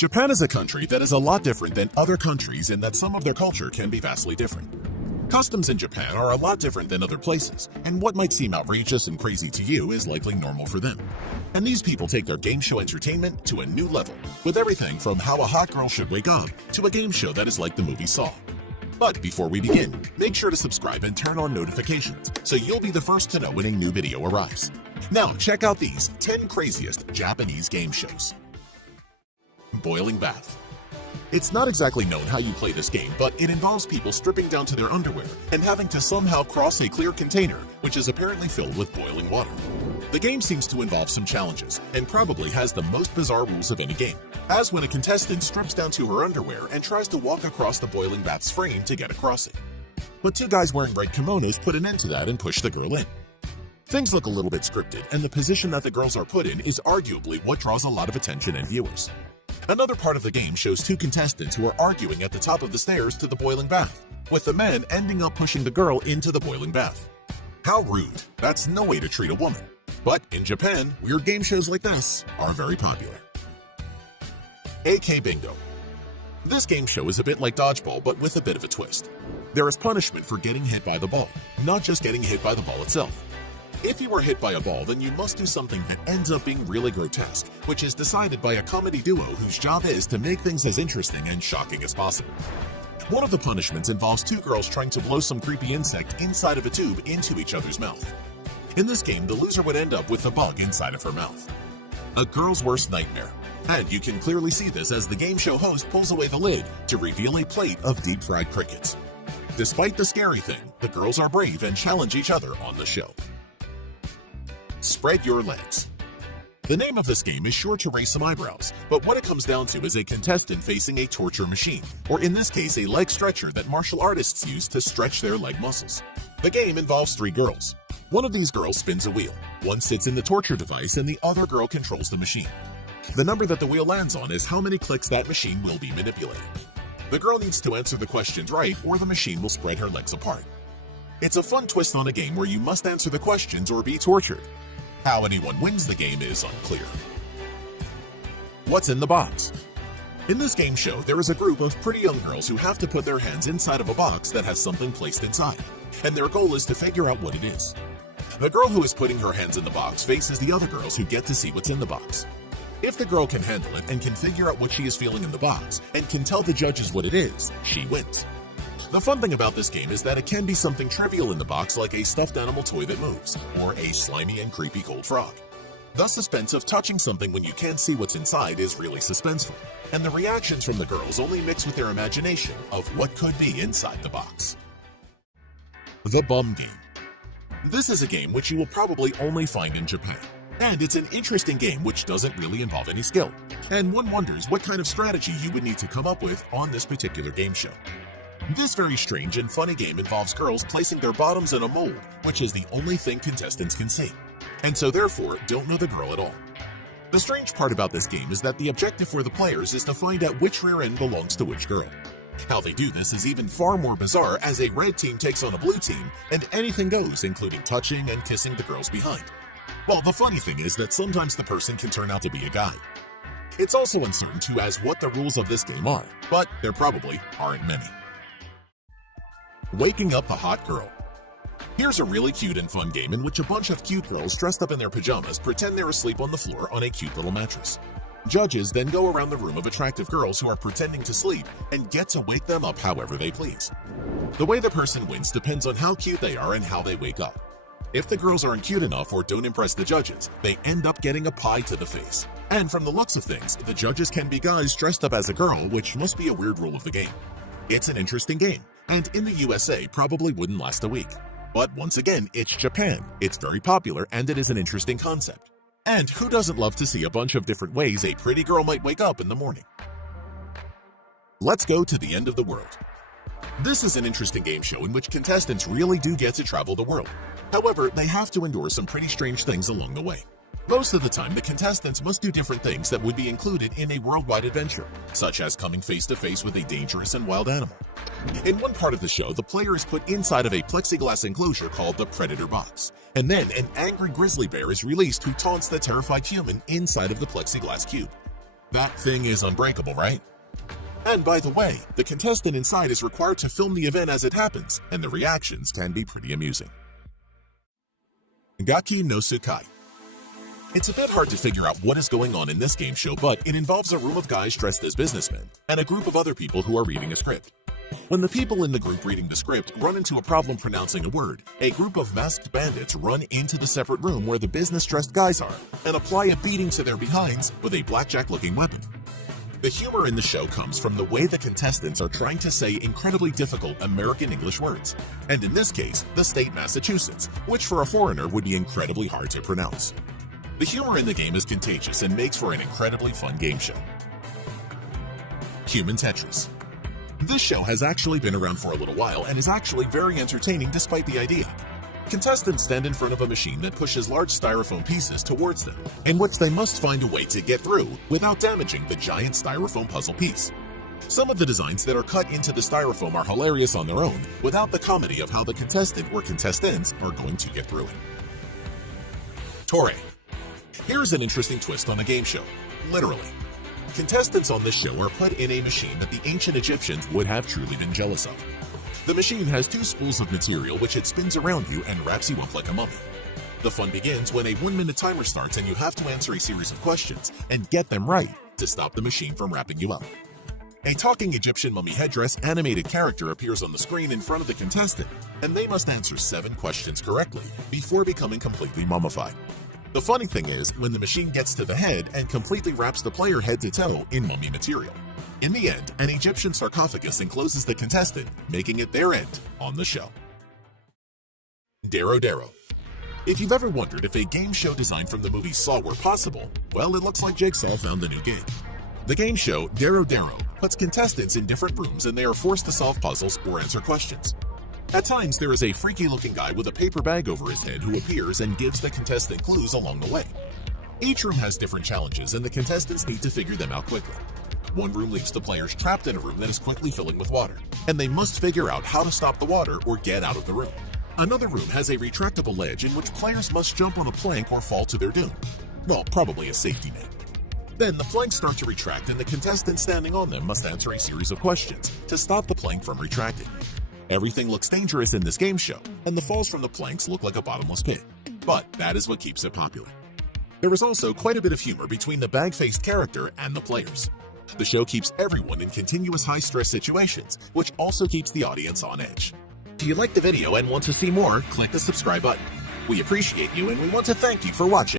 Japan is a country that is a lot different than other countries in that some of their culture can be vastly different. Customs in Japan are a lot different than other places, and what might seem outrageous and crazy to you is likely normal for them. And these people take their game show entertainment to a new level, with everything from how a hot girl should wake up to a game show that is like the movie Saw. But before we begin, make sure to subscribe and turn on notifications so you'll be the first to know when a new video arrives. Now check out these 10 craziest Japanese game shows. Boiling bath. It's not exactly known how you play this game, but it involves people stripping down to their underwear and having to somehow cross a clear container, which is apparently filled with boiling water. The game seems to involve some challenges, and probably has the most bizarre rules of any game, as when a contestant strips down to her underwear and tries to walk across the boiling bath's frame to get across it. But two guys wearing red kimonos put an end to that and push the girl in. Things look a little bit scripted, and the position that the girls are put in is arguably what draws a lot of attention and viewers. Another part of the game shows two contestants who are arguing at the top of the stairs to the boiling bath, with the men ending up pushing the girl into the boiling bath. How rude. That's no way to treat a woman. But in Japan, weird game shows like this are very popular. AK Bingo. This game show is a bit like dodgeball, but with a bit of a twist. There is punishment for getting hit by the ball, not just getting hit by the ball itself. If you were hit by a ball, then you must do something that ends up being really grotesque, which is decided by a comedy duo whose job is to make things as interesting and shocking as possible. One of the punishments involves two girls trying to blow some creepy insect inside of a tube into each other's mouth. In this game, the loser would end up with a bug inside of her mouth. A girl's worst nightmare. And you can clearly see this as the game show host pulls away the lid to reveal a plate of deep-fried crickets. Despite the scary thing, the girls are brave and challenge each other on the show. Spread your legs. The name of this game is sure to raise some eyebrows, but what it comes down to is a contestant facing a torture machine, or in this case a leg stretcher that martial artists use to stretch their leg muscles. The game involves three girls. One of these girls spins a wheel, one sits in the torture device, and the other girl controls the machine. The number that the wheel lands on is how many clicks that machine will be manipulated. The girl needs to answer the questions right, or the machine will spread her legs apart. It's a fun twist on a game where you must answer the questions or be tortured. How anyone wins the game is unclear. What's in the box? In this game show, there is a group of pretty young girls who have to put their hands inside of a box that has something placed inside, and their goal is to figure out what it is. The girl who is putting her hands in the box faces the other girls who get to see what's in the box. If the girl can handle it and can figure out what she is feeling in the box and can tell the judges what it is, she wins. The fun thing about this game is that it can be something trivial in the box like a stuffed animal toy that moves, or a slimy and creepy cold frog. The suspense of touching something when you can't see what's inside is really suspenseful, and the reactions from the girls only mix with their imagination of what could be inside the box. The Bum Game. This is a game which you will probably only find in Japan, and it's an interesting game which doesn't really involve any skill, and one wonders what kind of strategy you would need to come up with on this particular game show. This very strange and funny game involves girls placing their bottoms in a mold, which is the only thing contestants can see, and so therefore don't know the girl at all. The strange part about this game is that the objective for the players is to find out which rear end belongs to which girl. How they do this is even far more bizarre, as a red team takes on a blue team and anything goes, including touching and kissing the girls behind. Well, the funny thing is that sometimes the person can turn out to be a guy. It's also uncertain too as what the rules of this game are, but there probably aren't many. Waking up the hot girl. Here's a really cute and fun game in which a bunch of cute girls dressed up in their pajamas pretend they're asleep on the floor on a cute little mattress. Judges then go around the room of attractive girls who are pretending to sleep and get to wake them up however they please. The way the person wins depends on how cute they are and how they wake up. If the girls aren't cute enough or don't impress the judges, they end up getting a pie to the face. And from the looks of things, the judges can be guys dressed up as a girl, which must be a weird rule of the game. It's an interesting game, and in the USA probably wouldn't last a week. But once again, it's Japan, it's very popular, and it is an interesting concept. And who doesn't love to see a bunch of different ways a pretty girl might wake up in the morning? Let's go to the end of the world. This is an interesting game show in which contestants really do get to travel the world. However, they have to endure some pretty strange things along the way. Most of the time, the contestants must do different things that would be included in a worldwide adventure, such as coming face to face with a dangerous and wild animal. In one part of the show, the player is put inside of a plexiglass enclosure called the Predator Box, and then an angry grizzly bear is released who taunts the terrified human inside of the plexiglass cube. That thing is unbreakable, right? And by the way, the contestant inside is required to film the event as it happens, and the reactions can be pretty amusing. Gaki no Tsukai. It's a bit hard to figure out what is going on in this game show, but it involves a room of guys dressed as businessmen and a group of other people who are reading a script. When the people in the group reading the script run into a problem pronouncing a word, a group of masked bandits run into the separate room where the business-dressed guys are and apply a beating to their behinds with a blackjack-looking weapon. The humor in the show comes from the way the contestants are trying to say incredibly difficult American English words, and in this case, the state Massachusetts, which for a foreigner would be incredibly hard to pronounce. The humor in the game is contagious and makes for an incredibly fun game show. Human Tetris. This show has actually been around for a little while and is actually very entertaining despite the idea. Contestants stand in front of a machine that pushes large styrofoam pieces towards them, in which they must find a way to get through without damaging the giant styrofoam puzzle piece. Some of the designs that are cut into the styrofoam are hilarious on their own, without the comedy of how the contestant or contestants are going to get through it. Torre. Here's an interesting twist on a game show. Literally. Contestants on this show are put in a machine that the ancient Egyptians would have truly been jealous of. The machine has two spools of material which it spins around you and wraps you up like a mummy. The fun begins when a 1-minute timer starts and you have to answer a series of questions and get them right to stop the machine from wrapping you up. A talking Egyptian mummy headdress animated character appears on the screen in front of the contestant, and they must answer 7 questions correctly before becoming completely mummified. The funny thing is, when the machine gets to the head and completely wraps the player head to toe in mummy material. In the end, an Egyptian sarcophagus encloses the contestant, making it their end on the show. Daro Daro. If you've ever wondered if a game show design from the movie Saw were possible, well, it looks like Jigsaw found the new game. The game show Daro Daro puts contestants in different rooms and they are forced to solve puzzles or answer questions. At times, there is a freaky-looking guy with a paper bag over his head who appears and gives the contestant clues along the way. Each room has different challenges, and the contestants need to figure them out quickly. One room leaves the players trapped in a room that is quickly filling with water, and they must figure out how to stop the water or get out of the room. Another room has a retractable ledge in which players must jump on a plank or fall to their doom. Well, probably a safety net. Then the planks start to retract, and the contestants standing on them must answer a series of questions to stop the plank from retracting. Everything looks dangerous in this game show, and the falls from the planks look like a bottomless pit. But that is what keeps it popular. There is also quite a bit of humor between the bag-faced character and the players. The show keeps everyone in continuous high-stress situations, which also keeps the audience on edge. If you liked the video and want to see more, click the subscribe button. We appreciate you and we want to thank you for watching.